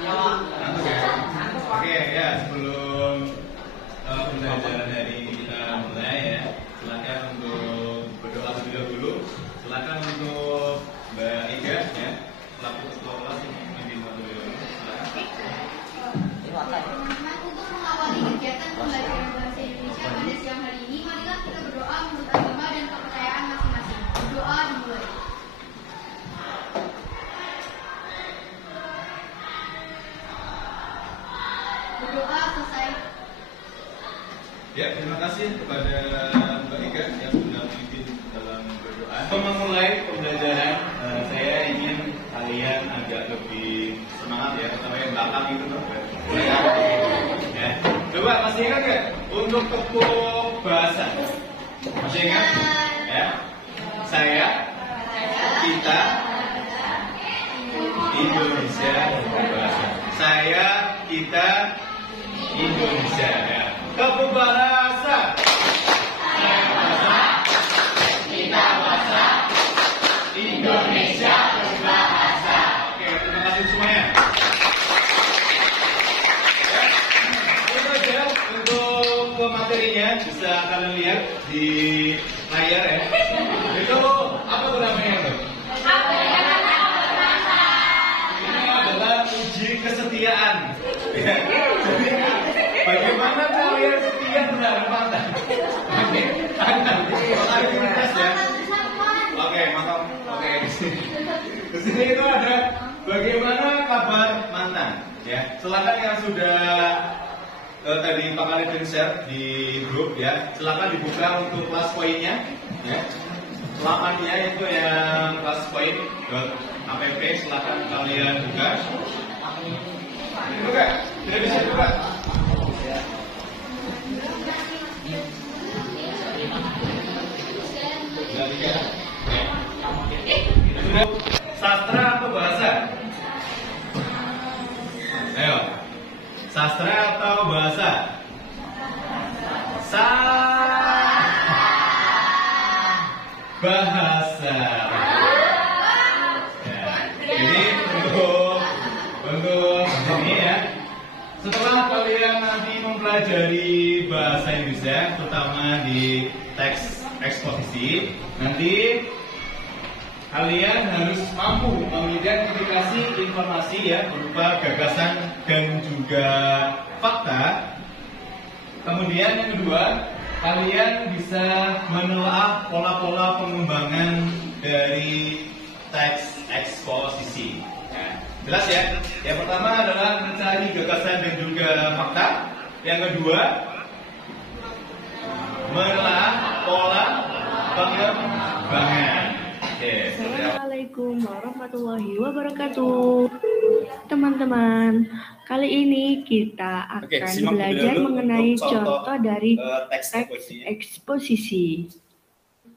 Ngantuk ya? Oke ya, sebelum pembelajaran dari kita mulai ya, silakan untuk berdoa terlebih dahulu. Silakan untuk Mbak Ega ya, pelaku ketua kelas ini memimpin terlebih dahulu. Silakan. Untuk mengawali kegiatan pembelajaran bahasa Indonesia pada siang hari ini, marilah kita berdoa menurut agama dan kepercayaan masing-masing. Berdoa dimulai. Berdoa selesai. Ya, terima kasih kepada Mbak Ega yang sudah memimpin dalam berdoa. Memulai pembelajaran, saya ingin kalian agak lebih semangat ya, terutama yang belakang itu tuh. Ya. Coba masih ingat nggak untuk tepuk bahasa? Masih ingat? Ya. Saya, kita, Indonesia berbahasa. Saya, kita, Indonesia ya. Tepuk bahasa. Saya bahasa, kita bahasa, Indonesia berbahasa. Oke, terima kasih semuanya. Ya, itu aja untuk materinya, bisa kalian lihat di layar ya. Itu apa tuh namanya tuh? Ini adalah uji kesetiaan. Ya. Bagaimana kalian setia terhadap mantan? Aktivitas ya. Oke, mantap. Oke, di sini itu ada bagaimana kabar mantan. Ya, silakan yang sudah tadi Pak Khalid share di grup ya. Silakan dibuka untuk kelas poinnya. Ya. Selamatnya itu yang kelas poin .app. Silakan kalian buka. Buka, tidak bisa buka. Sastra atau bahasa? Ayo, sastra atau bahasa? Bahasa. Ya. Jadi untuk ini ya. Setelah kalian nanti mempelajari bahasa Indonesia, terutama di teks eksposisi, nanti kalian harus mampu mengidentifikasi informasi ya berupa gagasan dan juga fakta. Kemudian yang kedua, kalian bisa menelaah pola-pola pengembangan dari teks eksposisi. Ya, jelas ya? Yang pertama adalah mencari gagasan dan juga fakta. Yang kedua, menelaah pola pengembangan. Assalamualaikum warahmatullahi wabarakatuh. Teman-teman, kali ini kita akan belajar mengenai contoh dari teks eksposisi.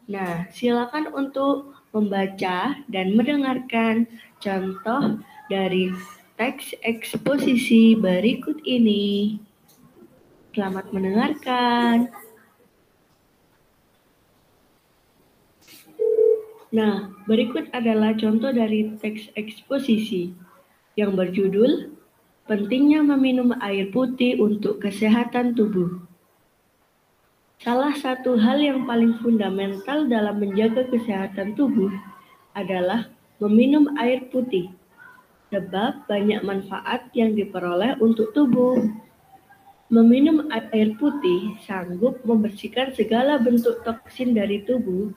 Nah, silakan untuk membaca dan mendengarkan contoh dari teks eksposisi berikut ini. Selamat mendengarkan. Nah, berikut adalah contoh dari teks eksposisi yang berjudul Pentingnya Meminum Air Putih untuk Kesehatan Tubuh. Salah satu hal yang paling fundamental dalam menjaga kesehatan tubuh adalah meminum air putih, sebab banyak manfaat yang diperoleh untuk tubuh. Meminum air putih sanggup membersihkan segala bentuk toksin dari tubuh,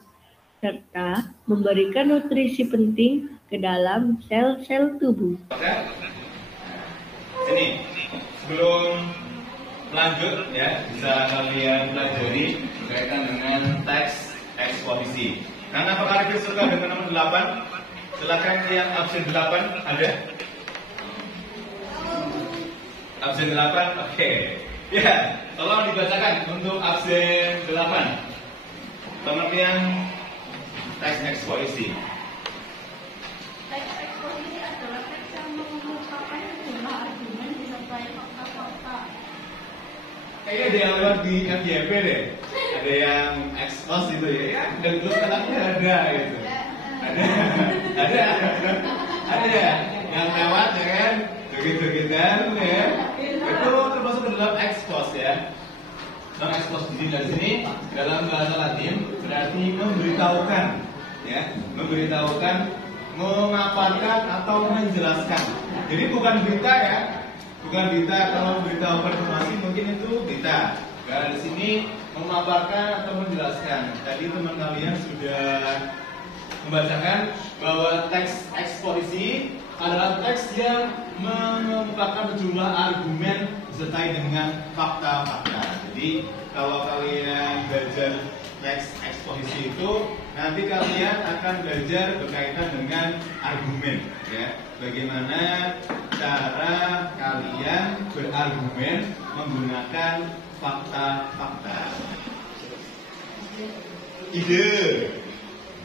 serta memberikan nutrisi penting ke dalam sel-sel tubuh. Ini sebelum lanjut ya, bisa kalian pelajari berkaitan dengan teks eksposisi. Karena Pak Arifin suka dengan nomor 8, silakan yang absen 8 ada. Absen 8, oke. Ya, tolong dibacakan untuk absen 8. Pengertian teks eksposisi. Teks eksposisi adalah teks yang mengungkapkan sejumlah argumen disertai fakta-fakta. Kayaknya ada yang lewat di FYP deh. Ada yang ekspos gitu ya. Dan terus katanya ada gitu. Ada yang lewat ya kan. Begitu kan ya. Itu termasuk ke dalam expose ya. Dalam expose di sini dalam bahasa Latin berarti memberitahukan ya, memberitahukan, memaparkan atau menjelaskan. Jadi bukan berita ya, bukan berita. Kalau beritahu informasi mungkin itu berita. Karena di sini memaparkan atau menjelaskan. Tadi teman kalian sudah membacakan bahwa teks eksposisi adalah teks yang mengemukakan sejumlah argumen disertai dengan fakta-fakta. Jadi kalau kalian belajar teks eksposisi itu, nanti kalian akan belajar berkaitan dengan argumen, ya. Bagaimana cara kalian berargumen menggunakan fakta-fakta, ide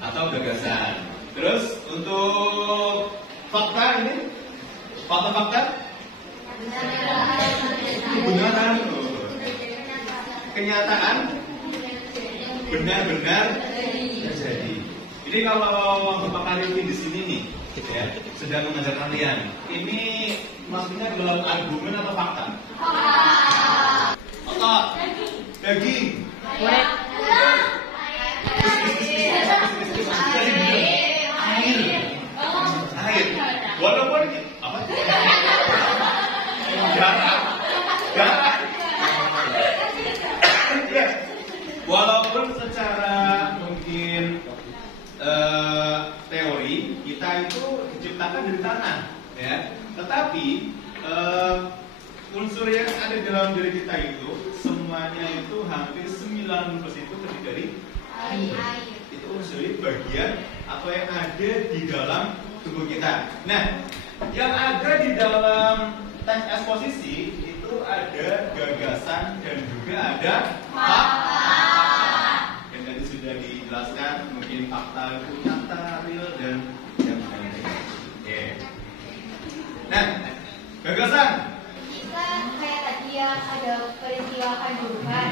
atau gagasan. Terus untuk fakta ini, fakta-fakta, kebenaran, kenyataan, benar-benar terjadi. Jadi kalau Bapak Arifin di sini nih, ya, sedang mengajar kalian, ini maksudnya dalam argumen atau fakta? Fakta. Daging. Air. Air. Walaupun apa? Garak. Ya. Walaupun secara mungkin teori kita itu diciptakan dari tanah, ya. Tetapi unsur yang ada dalam diri kita itu semuanya itu hampir 90% itu terdiri dari air. Itu unsur bagian atau yang ada di dalam tubuh kita. Nah, yang ada di dalam teks eksposisi itu ada gagasan dan juga ada fakta. Dan tadi sudah dijelaskan mungkin fakta itu nyata, real dan yang lain. Oke. Nah, gagasan. Kita kayak tadi yang ada peristiwa kanjuruhan,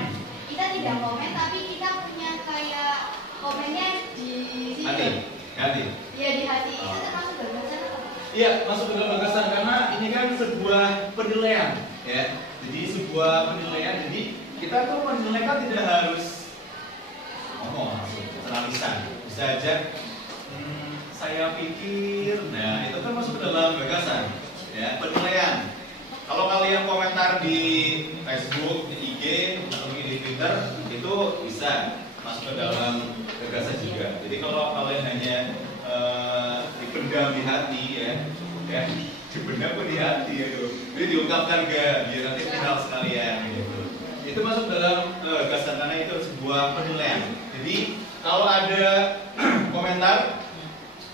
kita tidak komen tapi kita punya kayak komennya di Hati. Iya di hati. Itu termasuk gagasan atau? Iya, masuk ke dalam gagasan karena ini kan sebuah penilaian, ya. Jadi sebuah penilaian. Jadi kita tuh menilai kan tidak harus ngomong langsung, secara lisan. Bisa aja saya pikir. Nah, itu kan masuk ke dalam gagasan, ya, penilaian. Kalau kalian komentar di Facebook, di IG, atau mungkin di Twitter, itu bisa masuk ke dalam gagasan juga. Jadi kalau kalian hanya dipendam di hati, ya, dipendam di hati, itu, jadi diungkapkan biar nanti final sekalian, gitu. Itu masuk dalam gagasan karena itu sebuah penilaian. Jadi kalau ada komentar,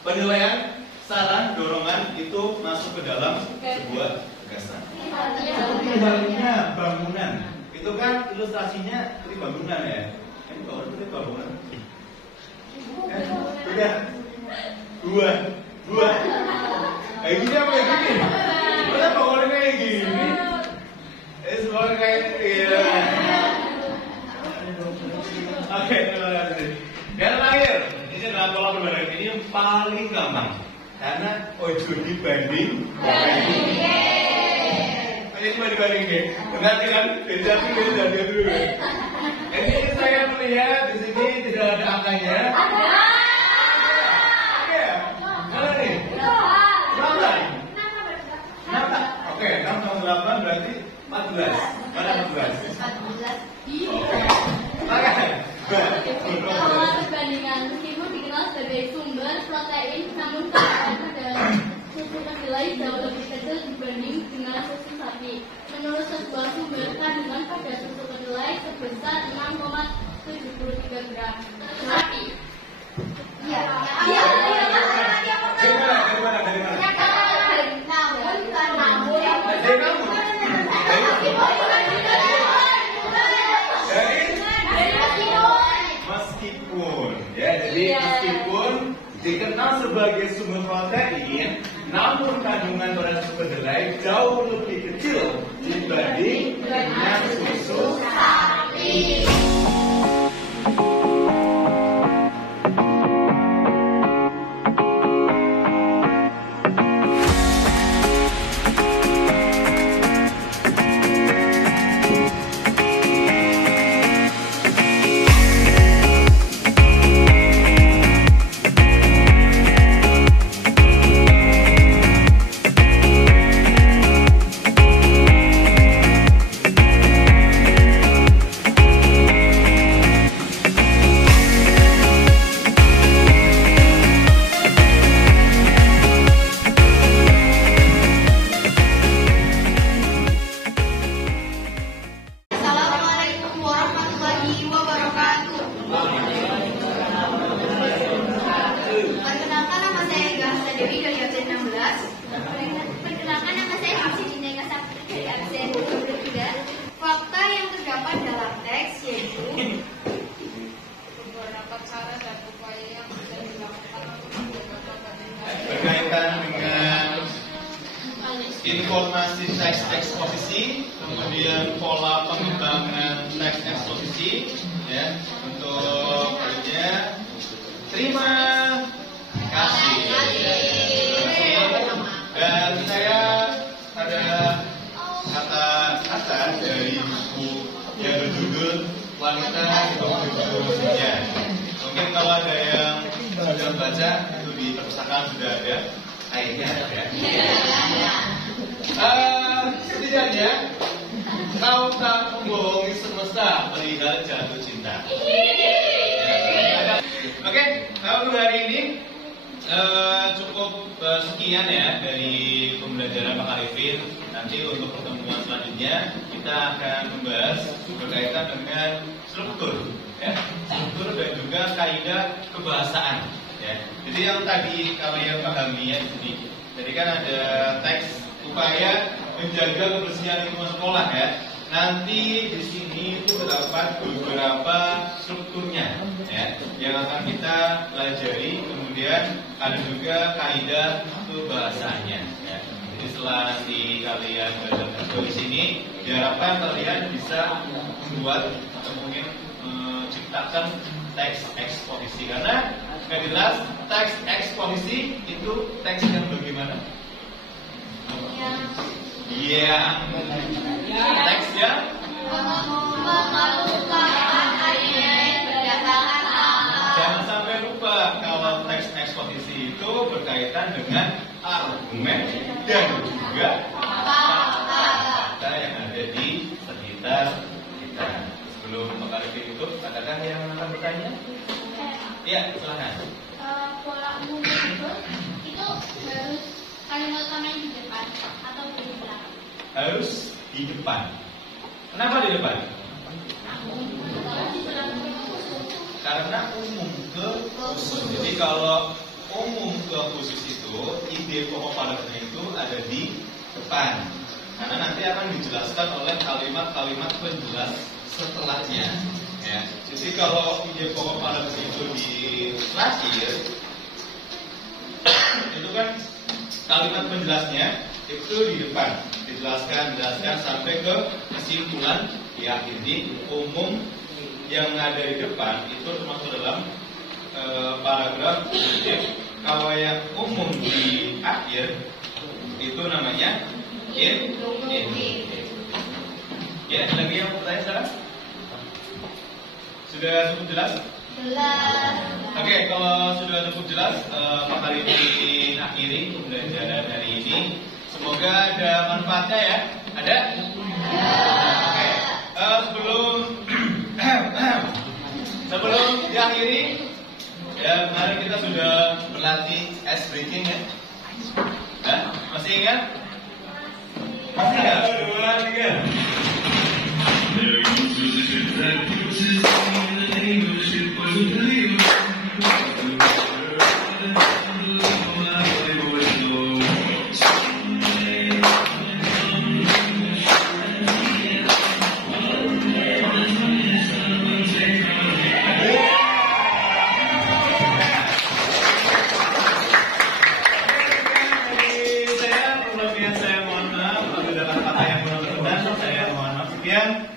penilaian, saran, dorongan itu masuk ke dalam sebuah gagasan. Misalnya bangunan, itu kan ilustrasinya seperti bangunan ya. Ini bangunan. Udah dua. Kayak gini apa kayak gini? Masa bangunnya kayak gini? Semuanya kayak iya. Oke, terima kasih. Yang terakhir, ini adalah pola pembagian ini yang paling gampang karena ojo dibanding. Ini cuma dibandingin. Berarti kan beda dulu. Ini saya melihat di sini tidak ada angkanya. Iya. Mana nih? Berapa? 6. Oke, 6 tambah 8 berarti 14. Mana 14? 14. Makan. Kalau perbandingan meskipun dikenal sebagai sumber protein, namun kandungan dalam susu kedelai jauh lebih kecil dibanding dengan susu sapi. Menurut sebuah sumber, kandungan pada susu kedelai sebesar 6,73 gram. Sapi. Iya. Meskipun, ya, jadi meskipun dikenal sebagai sumber protein, namun kandungan pada susu kedelai jauh lebih kecil dibanding dengan susu sapi. informasi teks eksposisi, kemudian pola pengembangan teks eksposisi, ya. Untuk ini, terima kasih. Dan saya ada kata-kata dari buku yang berjudul Wanita Hidup Musiknya. Mungkin kalau ada yang sudah baca, itu di perpustakaan sudah ada, akhirnya ada. Setidaknya kau tak membohongi semesta perihal jatuh cinta. Oke, untuk hari ini cukup sekian ya dari pembelajaran Pak Arifin. Nanti untuk pertemuan selanjutnya kita akan membahas berkaitan dengan struktur, ya, struktur dan juga kaidah kebahasaan. Ya. Jadi yang tadi kalian pahami ya di sini. Jadi kan ada teks upaya menjaga kebersihan lingkungan sekolah ya. Nanti di sini itu terdapat beberapa strukturnya ya, yang akan kita pelajari. Kemudian ada juga kaidah kebahasaannya ya. Jadi setelah nanti kalian belajar di sini, diharapkan kalian bisa membuat atau mungkin menciptakan teks eksposisi, karena yang jelas teks eksposisi itu teks yang bagaimana? Iya, teks ya. Jangan sampai lupa kalau teks eksposisi itu berkaitan dengan argumen dan juga fakta yang ada di sekitar kita. Sebelum Pak Arifin tutup, adakah yang akan bertanya? Iya, silakan. Pola umum itu harus kalimat utama di depan atau di belakang? Harus di depan. Kenapa di depan? Karena umum ke khusus. Jadi kalau umum ke khusus itu, ide pokok paragrafnya itu ada di depan. Karena nanti akan dijelaskan oleh kalimat-kalimat penjelas setelahnya. Ya. Jadi kalau ide pokok paragraf itu di akhir, itu kan kalimat penjelasnya itu di depan, dijelaskan sampai ke kesimpulan di akhir. Jadi umum yang ada di depan itu termasuk dalam paragraf. Kalau yang umum di akhir itu namanya in. Ya, lagi yang mau bertanya sekarang? Sudah cukup jelas? Jelas. Oke, kalau sudah cukup jelas, Pak Arifin akhiri pembelajaran hari ini. Semoga ada manfaatnya ya. Ada? Oke. Sebelum diakhiri, ya kemarin kita sudah berlatih ice breaking ya. Masih ingat? Masih ingat? 2, 3.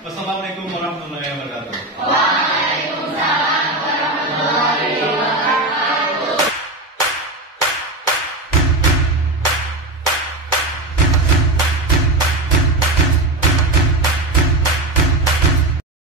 Wassalamualaikum warahmatullahi wabarakatuh.